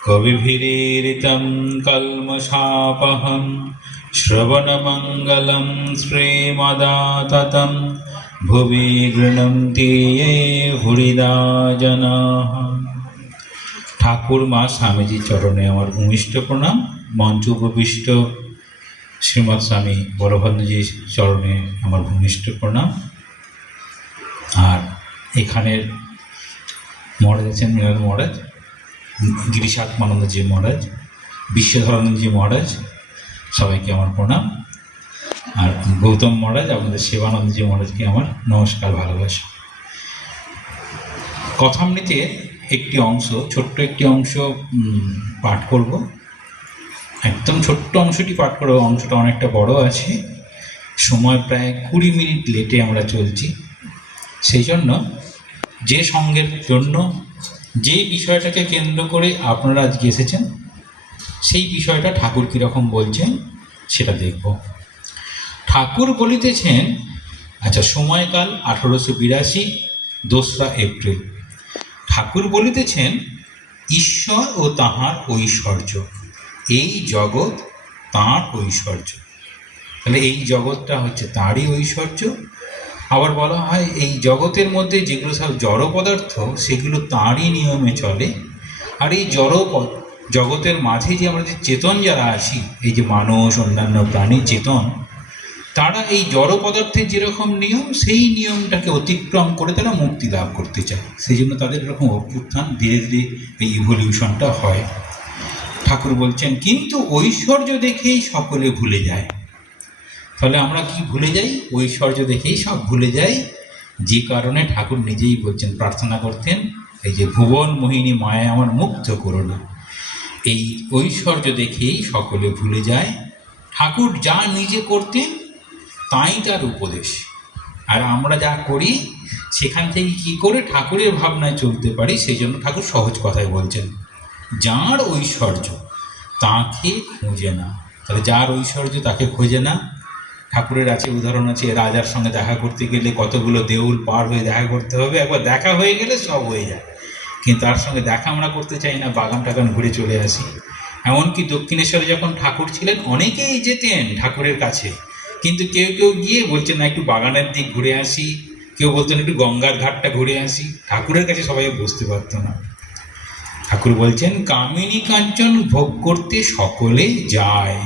कविभिरीरितं कल्मषापहं श्रवणमङ्गलं श्रीमदाततं भुवि गृह्णन्ति ये भूरिदा जनाः। ঠাকুর মা স্বামীজি চরণে আমার ভূমিষ্ঠ প্রণাম। মঞ্চ উপবিষ্ট শ্রীমৎ স্বামী বলভদ্রজির চরণে আমার ভূমিষ্ঠ প্রণাম। আর এখানের মহারাজ আছেন মিলন মহারাজ, গিরিশাত্মানন্দজি মহারাজ, বিশ্বধরানন্দজি মহারাজ, সবাইকে আমার প্রণাম। আর গৌতম মহারাজ, আপনাদের শিবানন্দজি মহারাজকে আমার নমস্কার, ভালোবাসা। কথামৃতের একটি অংশ, ছোট্ট একটি অংশ পাঠ করব। একদম ছোট্ট অংশটি পাঠ করব, অংশটা অনেকটা বড় আছে, সময় প্রায় 20 মিনিট লেটে আমরা চলছি। সেই জন্য যে সঙ্গের জন্য যে বিষয়টাকে কেন্দ্র করে আপনারা আজকে এসেছেন, সেই বিষয়টা ঠাকুর কীরকম বলছেন সেটা দেখব। ঠাকুর বলিতেছেন, আচ্ছা, সময়কাল 1882, 2রা এপ্রিল। ঠাকুর বলিতেছেন, ঈশ্বর ও তাঁহার ঐশ্বর্য, এই জগৎ তাঁর ঐশ্বর্য। তাহলে এই জগৎটা হচ্ছে তাঁরই ঐশ্বর্য। আবার বলা হয় এই জগতের মধ্যে যেগুলো সব জড় পদার্থ, সেগুলো তাঁরই নিয়মে চলে। আর এই জগতের মাঝে যে আমরা যে চেতন যারা আছি, এই যে মানুষ, অন্যান্য প্রাণী চেতন, তারা এই জড় পদার্থের যেরকম নিয়ম, সেই নিয়মটাকে অতিক্রম করে তারা মুক্তি লাভ করতে চায়। সেই জন্য তাদের এরকম অভ্যুত্থান, ধীরে ধীরে এই ইভলিউশনটা হয়। ঠাকুর বলছেন, কিন্তু ঐশ্বর্য দেখেই সকলে ভুলে যায়। তাহলে আমরা কি ভুলে যাই? ঐশ্বর্য দেখেই সব ভুলে যাই। যে কারণে ঠাকুর নিজেই বলছেন, প্রার্থনা করতেন, এই যে ভুবন মোহিনী মায়া আমার মুগ্ধ করো না। এই ঐশ্বর্য দেখেই সকলে ভুলে যায়। ঠাকুর যা নিজে করতেন তাই তার উপদেশ। আর আমরা যা করি সেখান থেকে কি করে ঠাকুরের ভাবনায় চলতে পারি, সেই জন্য ঠাকুর সহজ কথায় বলছেন, যার ঐশ্বর্য তাকে খোঁজে না। তাহলে যার ঐশ্বর্য তাকে খোঁজে না। ঠাকুরের আছে উদাহরণ আছে, রাজার সঙ্গে দেখা করতে গেলে কতগুলো দেউল পার হয়ে দেখা করতে হবে, একবার দেখা হয়ে গেলে সব হয়ে যায়। কিন্তু তার সঙ্গে দেখা আমরা করতে চাই না, বাগান টাগান ঘুরে চলে আসি। এমনকি দক্ষিণেশ্বরে যখন ঠাকুর ছিলেন, অনেকেই যেতেন ঠাকুরের কাছে, কিন্তু কেউ কেউ গিয়ে বলছেন না একটু বাগানের দিক ঘুরে আসি, কেউ বলতেন একটু গঙ্গার ঘাটটা ঘুরে আসি। ঠাকুরের কাছে সবাই বুঝতে পারত না। ঠাকুর বলছেন, কামিনী কাঞ্চন ভোগ করতে সকলে যায়,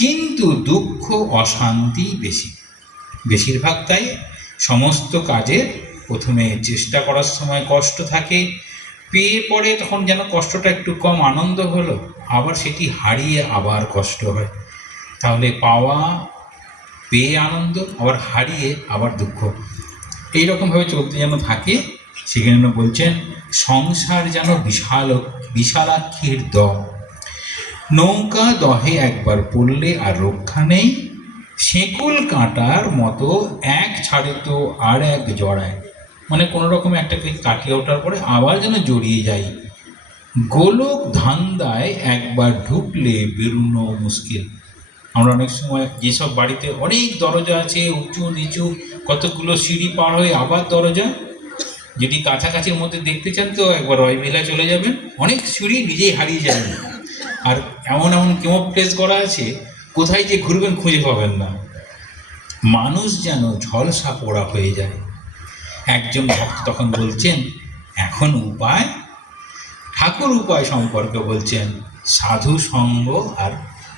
কিন্তু দুঃখ অশান্তি বেশি। বেশিরভাগ তাই সমস্ত কাজের প্রথমে চেষ্টা করার সময় কষ্ট থাকে, পেয়ে পড়ে তখন যেন কষ্টটা একটু কম, আনন্দ হলো, আবার সেটি হারিয়ে আবার কষ্ট হয়। তাহলে পাওয়া, পেয়ে আনন্দ, আবার হারিয়ে আবার দুঃখ, এইরকমভাবে চলতে যেন থাকে। সেখানে বলছেন, সংসার যেন বিশালাক্ষীর দম, নৌকা দহে একবার পড়লে আর রক্ষা নেই, শেকল কাঁটার মতো এক ছাড়ে তো আর এক জড়ায়। মানে কোনো রকম একটাকে কাটিয়ে ওঠার পরে আবার যেন জড়িয়ে যায়। গোলক ধান্দায় একবার ঢুকলে বেরোনো মুশকিল। আমরা অনেক সময় যেসব বাড়িতে অনেক দরজা আছে, উঁচু নিচু, কতগুলো সিঁড়ি পার হয়ে আবার দরজা, যদি কাছাকাছির মধ্যে দেখতে চান তো একবার রয়বিলা চলে যাবেন, অনেক সিঁড়ি নিজেই হারিয়ে যাবেন। আর এমন এমন কেমো প্লেস করা আছে, কোথায় যে ঘুরবেন খুঁজে পাবেন না। মানুষ যেন ঝলসা পোড়া হয়ে যায়। একজন ভক্ত তখন বলছেন, এখন উপায়? ঠাকুর উপায় সম্পর্কে বলছেন, সাধু সঙ্গ আর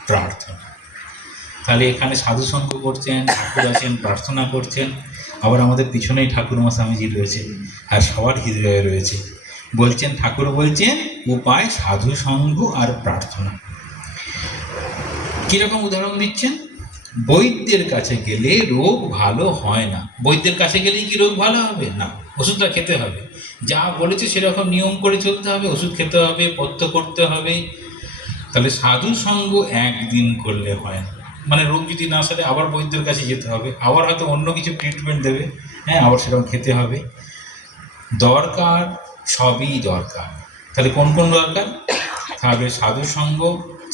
প্রার্থনা। তাহলে এখানে সাধু সঙ্গ করছেন, ঠাকুর আছেন, প্রার্থনা করছেন, আবার আমাদের পিছনেই ঠাকুরমা স্বামীজি রয়েছে, আর সবার হৃদয়ে রয়েছে। বলছেন, ঠাকুর বলছেন উপায় সাধু সঙ্গ আর প্রার্থনা। কীরকম উদাহরণ দিচ্ছেন? বৈদ্যের কাছে গেলে রোগ ভালো হয় না। বৈদ্যের কাছে গেলেই কি রোগ ভালো হবে? না, ওষুধটা খেতে হবে, যা বলেছে সেরকম নিয়ম করে চলতে হবে, ওষুধ খেতে হবে, পথ্য করতে হবে। তাহলে সাধু সঙ্গ একদিন করলে হয় না। মানে রোগ যদি না সারে আবার বৈদ্যের কাছে যেতে হবে, আবার হয়তো অন্য কিছু ট্রিটমেন্ট দেবে, হ্যাঁ, আবার সেরকম খেতে হবে। দরকার, সবই দরকার। তাহলে কোন কোন দরকার? তাহলে সাধু সঙ্গ,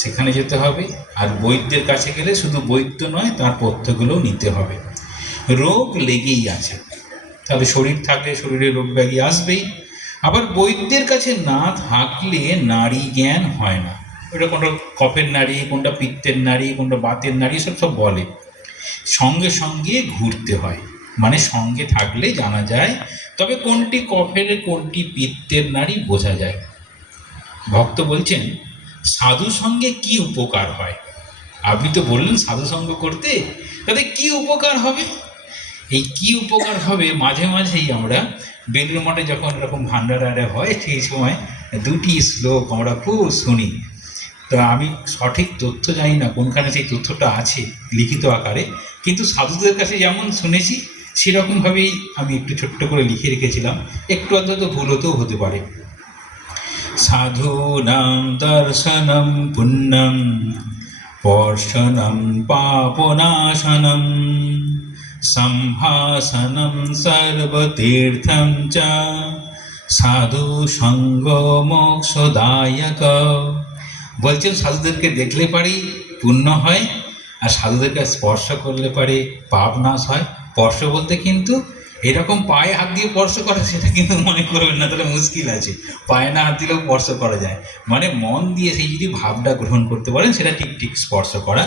সেখানে যেতে হবে। আর বৈদ্যের কাছে গেলে শুধু বৈদ্য নয়, তার পথ্যগুলোও নিতে হবে। রোগ লেগেই আছে, তাহলে শরীর থাকলে শরীরে রোগ ব্যাধি আসবেই। আবার বৈদ্যের কাছে না থাকলে নারী জ্ঞান হয় না। ওটা কোনটা কফের নারী, কোনটা পিত্তের নারী, কোনটা বাতের নারী, সব সব বলে। সঙ্গে সঙ্গে ঘুরতে হয়, মানে সঙ্গে থাকলে জানা যায়, তবে কোনটি কফের কোনটি পিত্তের নারী বোঝা যায়। ভক্ত বলছেন, সাধু সঙ্গে কি উপকার হয়? আপনি তো বললেন সাধু সঙ্গ করতে, তাতে কি উপকার হবে? এই কি উপকার হবে, মাঝে মাঝেই আমরা বেলুড় মঠে যখন এরকম ভান্ডারে হয় সেই সময় দুটি শ্লোক আমরা খুব শুনি। তো আমি সঠিক তথ্য জানি না কোনখানে সেই তথ্যটা আছে লিখিত আকারে, কিন্তু সাধুদের কাছে যেমন শুনেছি সেরকমভাবেই আমি একটু ছোট্ট করে লিখে রেখেছিলাম, একটু অন্তত ভুল হতেও হতে পারে। সাধূনাং দর্শনম পুণ্যম পর্শনম পাপনাশনম সম্ভাষণম সর্বতীর্থম চ সাধু সঙ্গ মোক্ষদায়ক। বলছেন সাধুদেরকে দেখলে পারি পুণ্য হয়, আর সাধুদেরকে স্পর্শ করলে পারে পাপ নাশ হয়। স্পর্শ বলতে কিন্তু এরকম পায়ে হাত দিয়ে স্পর্শ করা, সেটা কিন্তু মনে করবেন না, তাহলে মুশকিল আছে। পায়ে না হাত দিলেও স্পর্শ করা যায়, মানে মন দিয়ে সেই যদি ভাবটা গ্রহণ করতে পারেন সেটা ঠিক ঠিক স্পর্শ করা।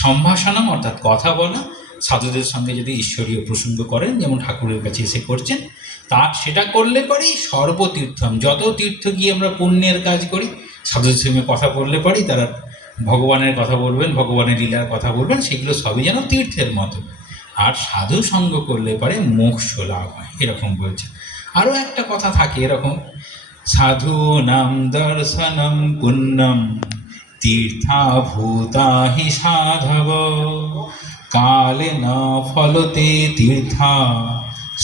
সম্ভাষণম অর্থাৎ কথা বলা, সাধুদের সঙ্গে যদি ঈশ্বরীয় প্রসঙ্গ করেন, যেমন ঠাকুরের কাছে এসে করছেন, তার সেটা করলে পরেই সর্বতীর্থম, যত তীর্থ গিয়ে আমরা পুণ্যের কাজ করি, সাধুদের সঙ্গে কথা বললে পারি, তারা ভগবানের কথা বলবেন, ভগবানের লীলার কথা বলবেন, সেগুলো সবই যেন তীর্থের মতো। আর সাধু সঙ্গ করলে পারে মোক্ষ লাভ হয়, এরকম বলছে। আরও একটা কথা থাকে এরকম, সাধু নাম দর্শনম পুণ্যম তীর্থাভূতা হি সাধব কালে না ফলতে তীর্থা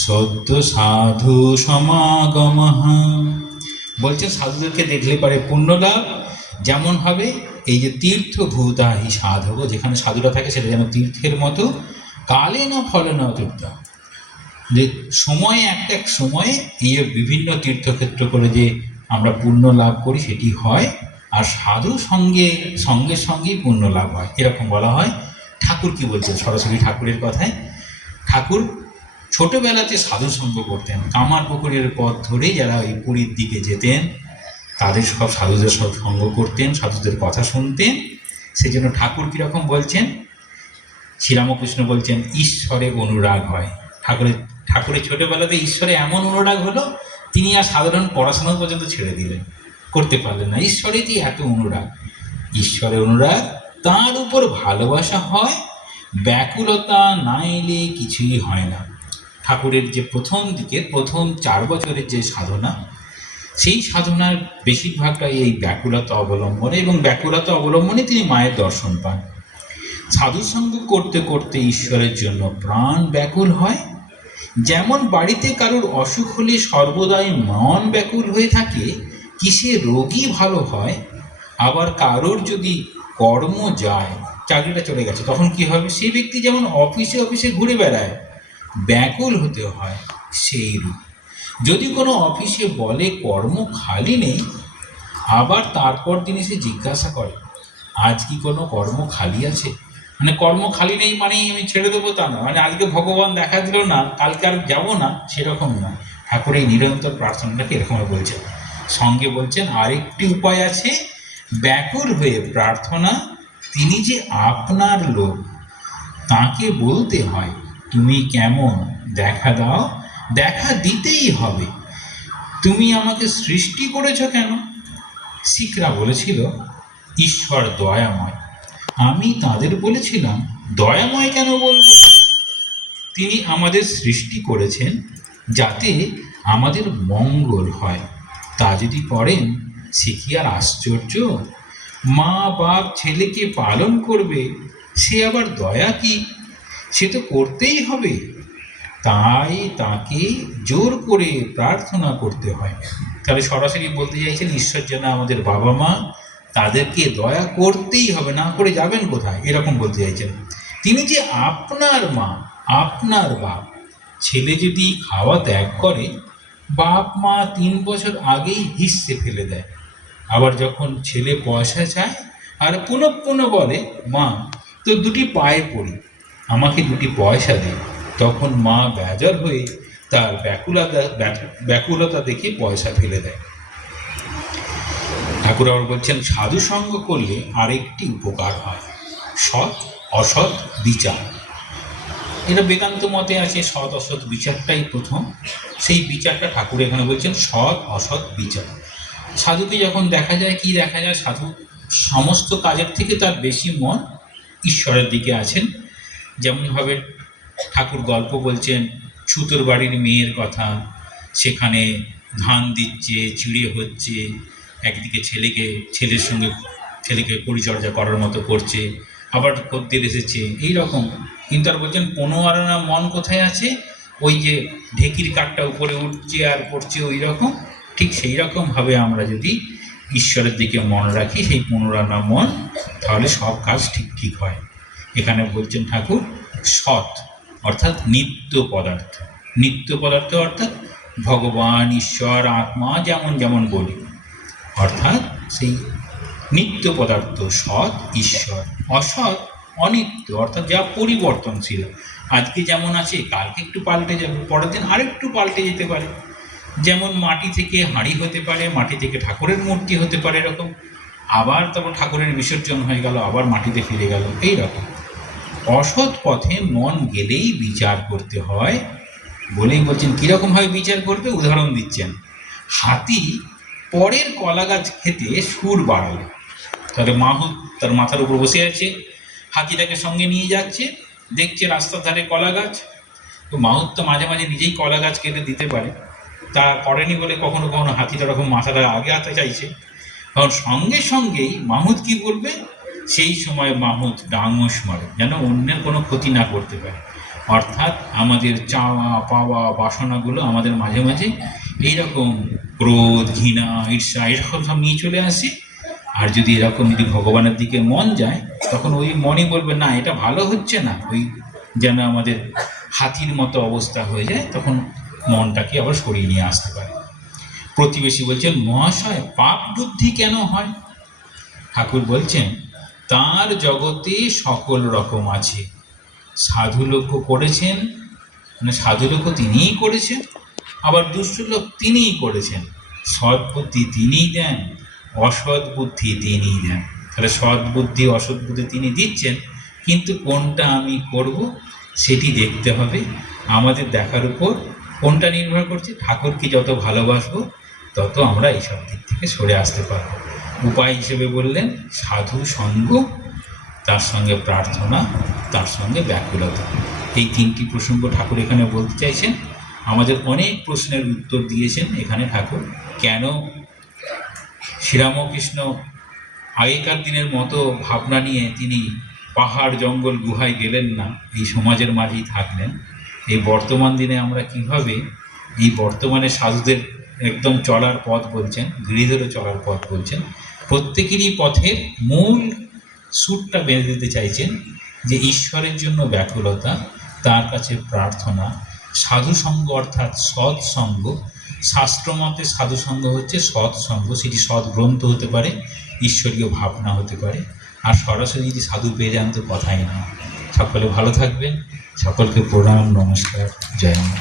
সদ্য সাধু সমাগম। বলছে সাধুদেরকে দেখলে পারে পুণ্য লাভ, যেমন হবে এই যে তীর্থভূতা হি সাধব, যেখানে সাধুরা থাকে সেটা যেন তীর্থের মতো, কালে না ফলে না তীর্থ, যে সময়ে একটা এক সময়ে এই বিভিন্ন তীর্থক্ষেত্র করে যে আমরা পুণ্য লাভ করি সেটি হয়, আর সাধু সঙ্গে সঙ্গে সঙ্গেই পুণ্য লাভ হয়, এরকম বলা হয়। ঠাকুর কি বলছেন, সরাসরি ঠাকুরের কথায়, ঠাকুর ছোটবেলাতে সাধু সঙ্গ করতেন, কামার পুকুরের পথ ধরেই যারা ওই পুরীর দিকে যেতেন তাদের সব সাধুদের সব সঙ্গ করতেন, সাধুদের কথা শুনতেন। সেই জন্য ঠাকুর কীরকম বলছেন, শ্রীরামকৃষ্ণ বলছেন ঈশ্বরে অনুরাগ হয়। ঠাকুরের ছোটবেলাতে ঈশ্বরে এমন অনুরাগ হলো, তিনি আর সাধারণ পড়াশোনা পর্যন্ত ছেড়ে দিলেন, করতে পারলেন না। ঈশ্বরে যে এত অনুরাগ, ঈশ্বরের অনুরাগ, তার উপর ভালোবাসা হয়, ব্যাকুলতা না এলে কিছুই হয় না। ঠাকুরের যে প্রথম দিকে প্রথম 4 বছরের যে সাধনা, সেই সাধনার বেশিরভাগটাই এই ব্যাকুলতা অবলম্বনে, এবং ব্যাকুলতা অবলম্বনে তিনি মায়ের দর্শন পান। সাধুসঙ্গ করতে করতে ঈশ্বরের জন্য প্রাণ ব্যাকুল হয়। যেমন বাড়িতে কারোর অসুখ হলে সর্বদাই মন ব্যাকুল হয়ে থাকে কিসে রোগী ভালো হয়, আবার কারোর যদি কর্ম যায়, চাকরিটা চলে গেছে, তখন কি হবে, সেই ব্যক্তি যেমন অফিসে অফিসে ঘুরে বেড়ায়, ব্যাকুল হতে হয় সেই রূপ। যদি কোনো অফিসে বলে কর্ম খালি নেই, আবার তারপর দিন এসে জিজ্ঞাসা করে আজ কি কোনো কর্ম খালি আছে, মানে কর্ম খালি নেই মানেই আমি ছেড়ে দেবো তা না, মানে আজকে ভগবান দেখা দিল না কালকে আর যাবো না, সেরকম নয়। ঠাকুর এই নিরন্তর প্রার্থনাটাকে এরকম বলছেন। সঙ্গে বলছেন আরেকটি উপায় আছে, ব্যাকুল হয়ে প্রার্থনা, তিনি যে আপনার লোক, তাকে বলতে হয় তুমি কেমন, দেখা দাও, দেখা দিতেই হবে। তুমি আমাকে সৃষ্টি করেছ কেন? শিখরা বলেছিল ঈশ্বর দয়াময়, আমি তাদের বলেছিলাম দয়াময় কেন বলবো? তিনি আমাদের সৃষ্টি করেছেন যাতে আমাদের মঙ্গল হয়, তা যদি করেন সে কি আর আশ্চর্য? মা বাপ ছেলেকে পালন করবে, সে আবার দয়া কি? সে তো করতেই হবে, তাই তাকে জোর করে প্রার্থনা করতে হয়। তাহলে সরাসরি বলতে চাইছেন ঈশ্বর যেন আমাদের বাবা মা, তাদেরকে দয়া করতেই হবে, না করে যাবেন কোথায়, এরকম বলতে চাইছেন। তিনি যে আপনার মা, আপনার বাপ। ছেলে যদি খাওয়া ত্যাগ করে, বাপ মা 3 বছর আগেই হিস্সে ফেলে দেয়। আবার যখন ছেলে পয়সা চায় আর পুনঃ পুনঃ বলে মা তো 2টি পায়ে পড়ি, আমাকে 2টি পয়সা দে, তখন মা বেজার হয়ে তার ব্যাকুলতা দেখে পয়সা ফেলে দেয়। ঠাকুর আবার বলছেন সাধু সঙ্গ করলে আরেকটি উপকার হয়, সৎ অসৎ বিচার। এটা বেদান্ত মতে আছে সৎ অসৎ বিচারটাই প্রথম, সেই বিচারটা ঠাকুর এখানে বলছেন সৎ অসৎ বিচার। সাধুকে যখন দেখা যায়, কি দেখা যায়, সাধু সমস্ত কাজের থেকে তার বেশি মন ঈশ্বরের দিকে আছেন। যেমনভাবে ঠাকুর গল্প বলছেন ছুতোর বাড়ির মেয়ের কথা, সেখানে ধান দিচ্ছে, চিড়ে হচ্ছে, একদিকে ছেলের সঙ্গে ছেলেকে পরিচর্যা করার মতো করছে, আবার খদ্দের এসেছে, এইরকম। কিন্তু আর বলছেন 15 আনা মন কোথায় আছে, ওই যে ঢেকির কাঠটা উপরে উঠছে আর পড়ছে ওই রকম। ঠিক সেই রকমভাবে আমরা যদি ঈশ্বরের দিকে মন রাখি, সেই 15 আনা মন, তাহলে সব কাজ ঠিক হয়। এখানে বলছেন ঠাকুর সৎ অর্থাৎ নিত্য পদার্থ। নিত্য পদার্থ অর্থাৎ ভগবান, ঈশ্বর, আত্মা যেমন যেমন বলি, অর্থাৎ সেই নিত্য পদার্থ সৎ ঈশ্বর। অসৎ অনিত্য অর্থাৎ যা পরিবর্তনশীল, আজকে যেমন আছে কালকে একটু পাল্টে যাবে, পরের দিন আরেকটু পাল্টে যেতে পারে। যেমন মাটি থেকে হাঁড়ি হতে পারে, মাটি থেকে ঠাকুরের মূর্তি হতে পারে, এরকম। আবার তারপর ঠাকুরের বিসর্জন হয়ে গেল, আবার মাটিতে ফিরে গেল, এইরকম। অসৎ পথে মন গেলেই বিচার করতে হয় বলেই বলছেন কীরকমভাবে বিচার করবে, উদাহরণ দিচ্ছেন। হাতি পরের কলা গাছ খেতে সুর বাড়ালো, তাহলে মাহুত তার মাথার উপর বসে আছে, হাতিটাকে সঙ্গে নিয়ে যাচ্ছে, দেখছে রাস্তার ধারে কলা গাছ। তো মাহুত তো মাঝে মাঝে নিজেই কলা গাছ কেটে দিতে পারে, তা করেনি বলে কখনো কখনো হাতিটা রকম মাথাটা আগে হাতে চাইছে। কারণ সঙ্গে সঙ্গেই মাহুত কি বলবে, সেই সময় মাহুত ডাঙস মারে যেন অন্যের কোনো ক্ষতি না করতে পারে। অর্থাৎ আমাদের চাওয়া পাওয়া বাসনাগুলো আমাদের মাঝে মাঝে এইরকম ক্রোধ, ঘৃণা, ঈর্ষা এরকম সব নিয়ে চলে আসে। আর যদি এরকম যদি ভগবানের দিকে মন যায়, তখন ওই মনই বলবে না এটা ভালো হচ্ছে না, ওই যেন আমাদের হাতির মতো অবস্থা হয়ে যায়, তখন মনটাকে আবার সরিয়ে নিয়ে আসতে পারে। প্রতিবেশী বলছেন মহাশয় পাপ বুদ্ধি কেন হয়? ঠাকুর বলছেন তার জগতে সকল রকম আছে। সাধু লোক করেছেন, মানে সাধু লোক তিনিই করেছেন, আবার দুষ্ট লোক তিনিই করেছেন। সৎ বুদ্ধি তিনিই দেন, অসৎ বুদ্ধি তিনিই দেন। তাহলে সৎ বুদ্ধি অসৎ বুদ্ধি তিনি দিচ্ছেন, কিন্তু কোনটা আমি করব সেটি দেখতে হবে। আমাদের দেখার উপর কোনটা নির্ভর করছে, ঠাকুরকে যত ভালোবাসবো তত আমরা এইসব দিক থেকে সরে আসতে পারব। উপায় হিসেবে বললেন সাধু সঙ্গ, তার সঙ্গে প্রার্থনা, তার সঙ্গে ব্যাকুলতা। এই 3টি প্রসঙ্গ ঠাকুর এখানে বলতে চাইছেন। আমাদের অনেক প্রশ্নের উত্তর দিয়েছেন এখানে ঠাকুর। কেন শ্রীরামকৃষ্ণ আগেকার দিনের মতো ভাবনা নিয়ে তিনি পাহাড় জঙ্গল গুহায় গেলেন না, এই সমাজের মাঝেই থাকলেন। এই বর্তমান দিনে আমরা কিভাবে এই বর্তমানে সাধুদের একদম চলার পথ বলছেন, ধীরে ধীরে চলার পথ বলছেন, প্রত্যেকেরই পথের মূল সুরটা বেঁধে দিতে চাইছেন যে ঈশ্বরের জন্য ব্যাকুলতা, তার কাছে প্রার্থনা, সাধুসঙ্গ অর্থাৎ সৎসঙ্গ। শাস্ত্রমতে সাধুসঙ্গ হচ্ছে সৎসঙ্গ, সেটি সৎ গ্রন্থ হতে পারে, ঈশ্বরীয় ভাবনা হতে পারে। আর সরাসরি যদি সাধু পেয়ে যান তো কথাই না। সকলে ভালো থাকবেন, সকলকে প্রণাম, নমস্কার, জয় মা।